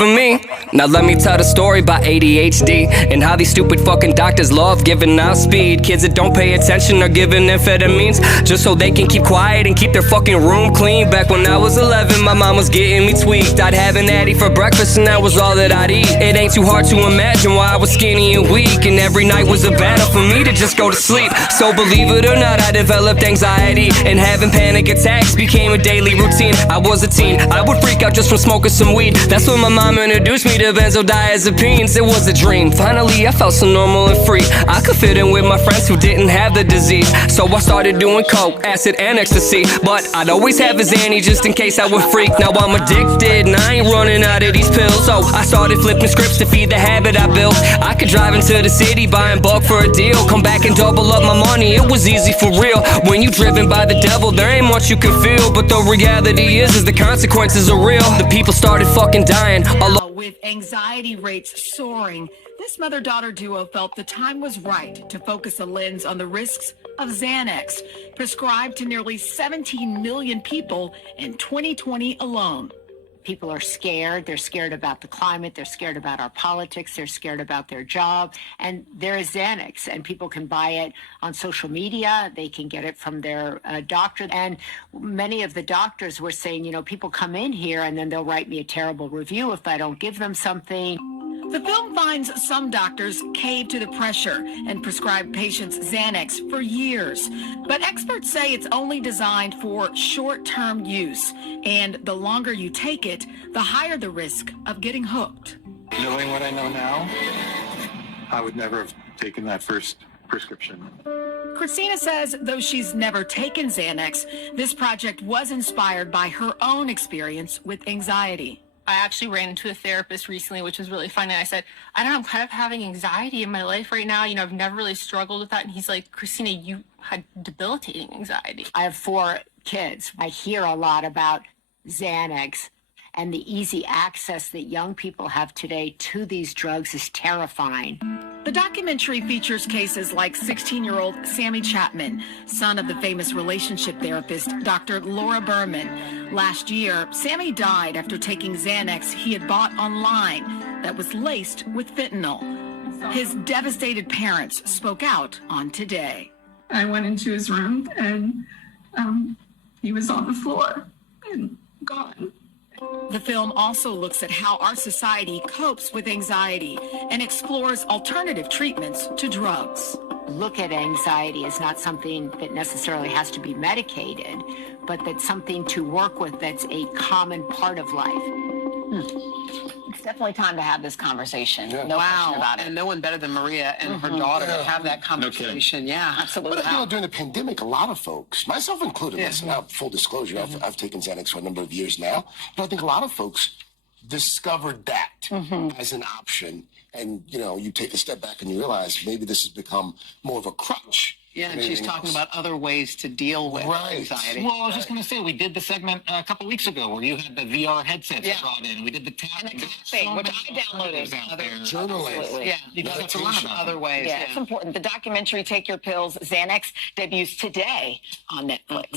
for me. Now let me tell the story about ADHD and how these stupid fucking doctors love giving out speed. Kids that don't pay attention are given amphetamines just so they can keep quiet and keep their fucking room clean. Back when I was 11, my mom was getting me tweaked. I'd have an Addy for breakfast and that was all that I'd eat. It ain't too hard to imagine why I was skinny and weak, and every night was a battle for me to just go to sleep. So believe it or not, I developed anxiety, and having panic attacks became a daily routine. I was a teen, I would freak out just from smoking some weed. That's when my mom introduced me to benzodiazepines. It was a dream. Finally, I felt so normal and free. I could fit in with my friends who didn't have the disease. So I started doing coke, acid, and ecstasy. But I'd always have a Xanny just in case I would freak. Now I'm addicted and I ain't running out of these pills. So I started flipping scripts to feed the habit I built. I could drive into the city, buy in bulk for a deal, come back and double up my money. It was easy for real. When you driven by the devil, there ain't much you can feel. But the reality is the consequences are real. The people started fucking dying. With anxiety rates soaring, this mother-daughter duo felt the time was right to focus a lens on the risks of Xanax, prescribed to nearly 17 million people in 2020 alone. People are scared. They're scared about the climate. They're scared about our politics. They're scared about their job. And there is Xanax, and people can buy it on social media. They can get it from their doctor. And many of the doctors were saying, you know, people come in here and then they'll write me a terrible review if I don't give them something. The film finds some doctors cave to the pressure and prescribe patients Xanax for years. But experts say it's only designed for short-term use, and the longer you take it, the higher the risk of getting hooked. Knowing what I know now, I would never have taken that first prescription. Christina says though she's never taken Xanax, this project was inspired by her own experience with anxiety. I actually ran into a therapist recently, which was really funny. I said, I don't know, I'm kind of having anxiety in my life right now. You know, I've never really struggled with that. And he's like, Christina, you had debilitating anxiety. I have 4 kids. I hear a lot about Xanax, and the easy access that young people have today to these drugs is terrifying. The documentary features cases like 16-year-old Sammy Chapman, son of the famous relationship therapist Dr. Laura Berman. Last year, Sammy died after taking Xanax he had bought online that was laced with fentanyl. His devastated parents spoke out on Today. I went into his room and he was on the floor and gone. The film also looks at how our society copes with anxiety and explores alternative treatments to drugs. Look at anxiety as not something that necessarily has to be medicated, but that's something to work with that's a common part of life. It's definitely time to have this conversation. Yeah. No question about it. And no one better than Maria and her daughter to have that conversation. Yeah, Absolutely. But, during the pandemic, a lot of folks, myself included, listen, now, full disclosure, I've taken Xanax for a number of years now, but I think a lot of folks discovered that as an option. And, you know, you take a step back and you realize maybe this has become more of a crutch. Yeah, and she's talking about other ways to deal with anxiety. Well, I was just going to say, we did the segment a couple weeks ago where you had the VR headsets brought in. We did the tap. And the tapping, which I downloaded. Journaling. Yeah, you got to learn about other ways. Yeah, it's important. The documentary Take Your Pills, Xanax, debuts today on Netflix.